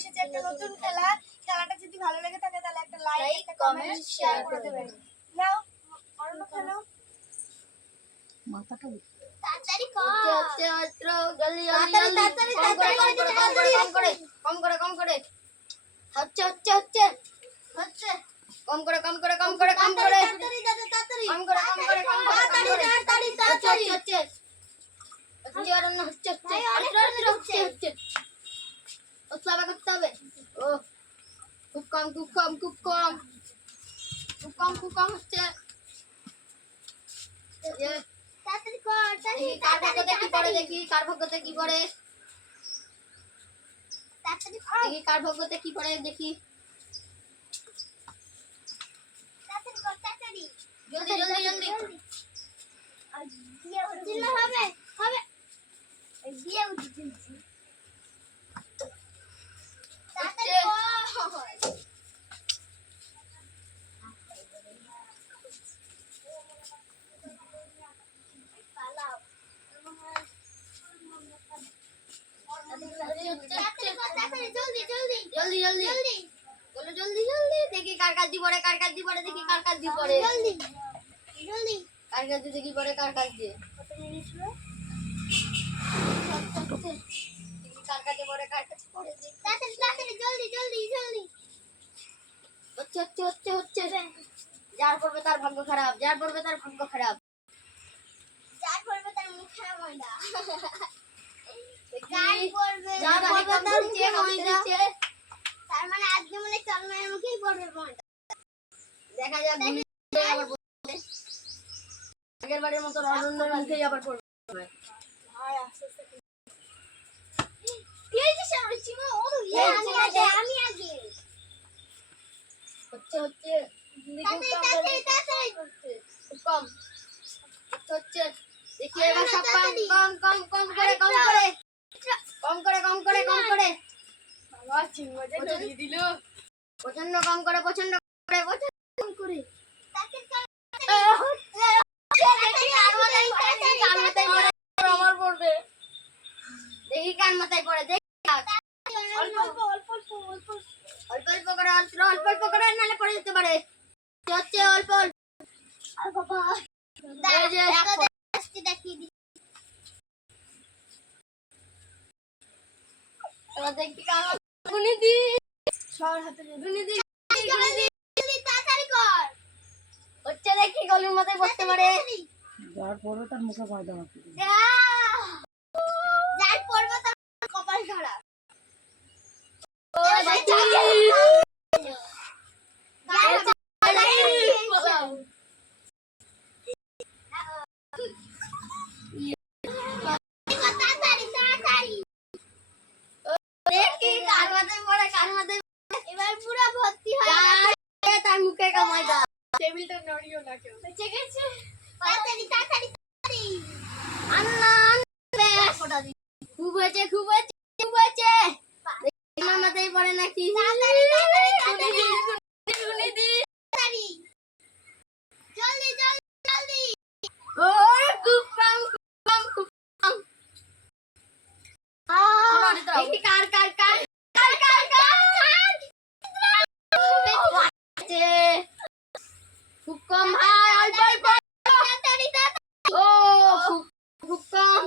এসেছে একটা নতুন খেলা। খেলাটা যদি ভালো লাগে থাকে তাহলে একটা লাইক, একটা কমেন্ট, শেয়ার করে দেবেন। নাও অন্য খেলো। মাথাটা তাড়াতাড়ি কর। হচ্ছে জলদি জলদি কম করে কম করে হচ্ছে হচ্ছে হচ্ছে হচ্ছে কম করে কম করে কম করে কম করে তাড়াতাড়ি তাড়াতাড়ি কম করে কম করে কম করে তাড়াতাড়ি তাড়াতাড়ি হচ্ছে হচ্ছে আর না হচ্ছে হচ্ছে হচ্ছে হচ্ছে ওসব করতে হবে ও খুব কম খুব কম খুব কম খুব কম খুব কম হচ্ছে তাড়াতাড়ি কর। কার ভাগ্যতে কি পড়ে দেখি কার ভাগ্যতে কি পড়ে তাড়াতাড়ি কর। দেখি কার ভাগ্যতে কি পড়ে দেখি তাড়াতাড়ি কর তাড়াতাড়ি। জলদি জলদি জলদি আর দিয়ে উঠছিল হবে হবে দিয়ে উঠছিল। তাড়াতাড়ি কর। পালাও। তাড়াতাড়ি কর তাড়াতাড়ি জলদি জলদি জলদি জলদি জলদি বলো জলদি জলদি দেখি কার কাজ দি পড়ে কার কাজ দি পড়ে দেখি কার কাজ দি পড়ে জলদি জলদি। কার কাজ দি দেখি পড়ে কার কাজ দি কত মিনিট হলো? দেখি কার কাজে পড়ে কার কাছে পড়ে দেখি তাড়াতাড়ি তাড়াতাড়ি জলদি জলদি জলদি। হচ্ছে হচ্ছে হচ্ছে হচ্ছে যার পড়বে তার ভাগ্য খারাপ যার পড়বে তার ভাগ্য খারাপ যার পড়বে তার মুখে ময়দা। দেখি যার পড়বে যার পড়বে তার মুখে ময়দা তার মানে আজকে মনে চলমায়ের মুখেই পড়বে ময়দা। দেখা যাক গুলি আবার পড়বে আগের বারের মতো অনন্যর মুখেই আবার পড়বে আর আস্তে আস্তে এই যে সামনে চিমা ও আমি আগে হচ্ছে হচ্ছে তাড়াতাড়ি তাড়াতাড়ি খুব কম হচ্ছে দেখি এবার সব কম কম কম কম করে কম করে কম করে কম করে কম করে বাবা চিমা যে দিয়ে দিল। প্রচন্ড কম করে প্রচন্ড করে প্রচন্ড কম করে তাড়াতাড়ি কর। আমার পড়বে দেখি কার মাথায় পড়ে দেখি অল্প অল্প অল্প অল্প অল্প অল্প অল্প করে অল্প অল্প করে নালে পড়ে যেতে পারে হচ্ছে অল্প অল্প আর বাবা এই যে আজকে দেখিয়ে দি। এবার দেখি কার গুনি দি সর হাতে গুনি দি জলদি তাড়াতাড়ি কর। হচ্ছে দেখি গলির মাথায় বসতে পারে যার পড়বে তার মুখে ময়দা মাখতে দিবি। যার পড়বে তার কপাল খারাপ। ও দেখি তাড়াতাড়ি তাড়াতাড়ি দেখি কার মাথায় পড়ে কার মাথায় এবার পুরো ভর্তি হয়। তার মুখে ময়দা টেবিলটা নড়িও না কেউ। বেঁচে গেছে। তাড়াতাড়ি তাড়াতাড়ি তাড়াতাড়ি খুব হয়েছে খুব হয়েছে খুব হয়েছে আমার মাথায় পড়ে নাকি তাড়াতাড়ি তাড়াতাড়ি তাড়াতাড়ি গুনি দি তাড়াতাড়ি জলদি জলদি জলদি। ও খুব কম খুব কম দেখি কার কার কার কার কার কার খুব কম ভাই অল্প অল্প তাড়াতাড়ি তাড়াতাড়ি ও খুব খুব কম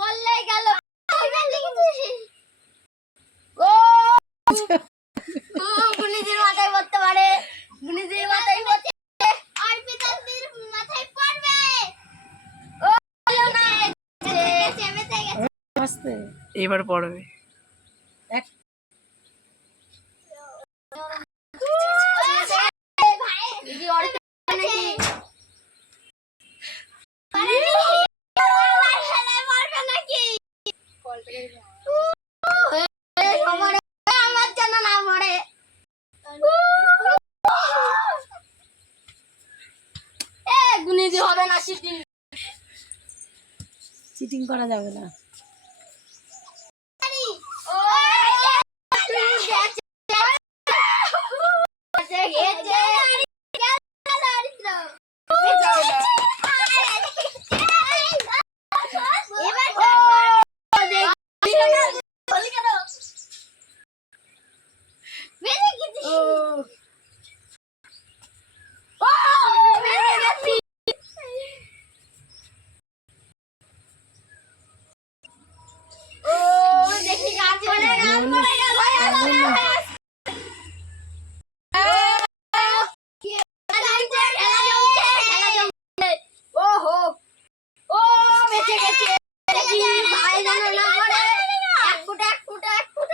বললেই গেল ও গুনিদের মাথায় পড়তে পারে গুনিদের মাথায় পড়তে অর্পিতাদের মাথায় পড়বে। ও হলো না বেঁচে গেছে। আস্তে এবার পড়বে এক ভাই দিদি অর্থ নাকি পড়বে নাকি? আমার জন্য না পড়ে গুনিদি হবে না চিটিং করা যাবে না।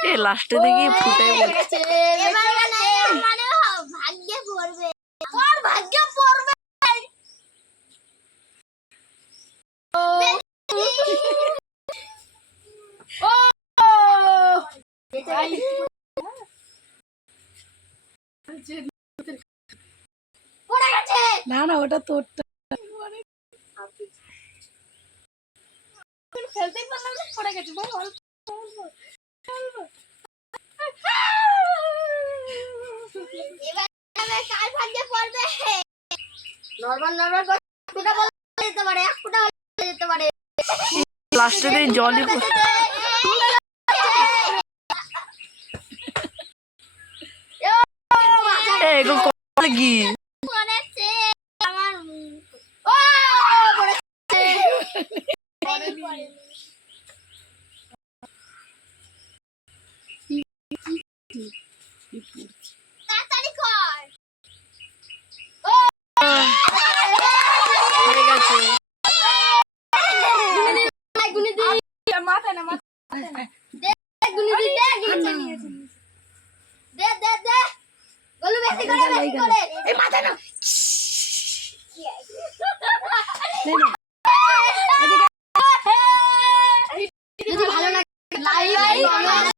এ লাস্টে দেখি ফুটে গেছে। এবার মানে ভাগ্যে পড়বে। ওর ভাগ্যে পড়বে। ও পড়ে গেছে। না না ওটা তোরটা খেলতেই পারলাম না, পড়ে গেছে ভাই, অল্প এবার কার ভাগ্যে পড়বে? নরমাল নরমাল করে ফুটা বল যেতে পারে, এক ফুটা বল যেতে পারে। লাস্টে দিয়ে জলই এগো করে কি পড়েছে আমার ও পড়েছে। তাড়াতাড়ি কর। ও হয়ে গেছে গুনি দি মাথা না মাথা গুনি দি দে দে দে গলু বেশি করে বেশি করে এই মাথা না যদি ভালো লাগে লাইক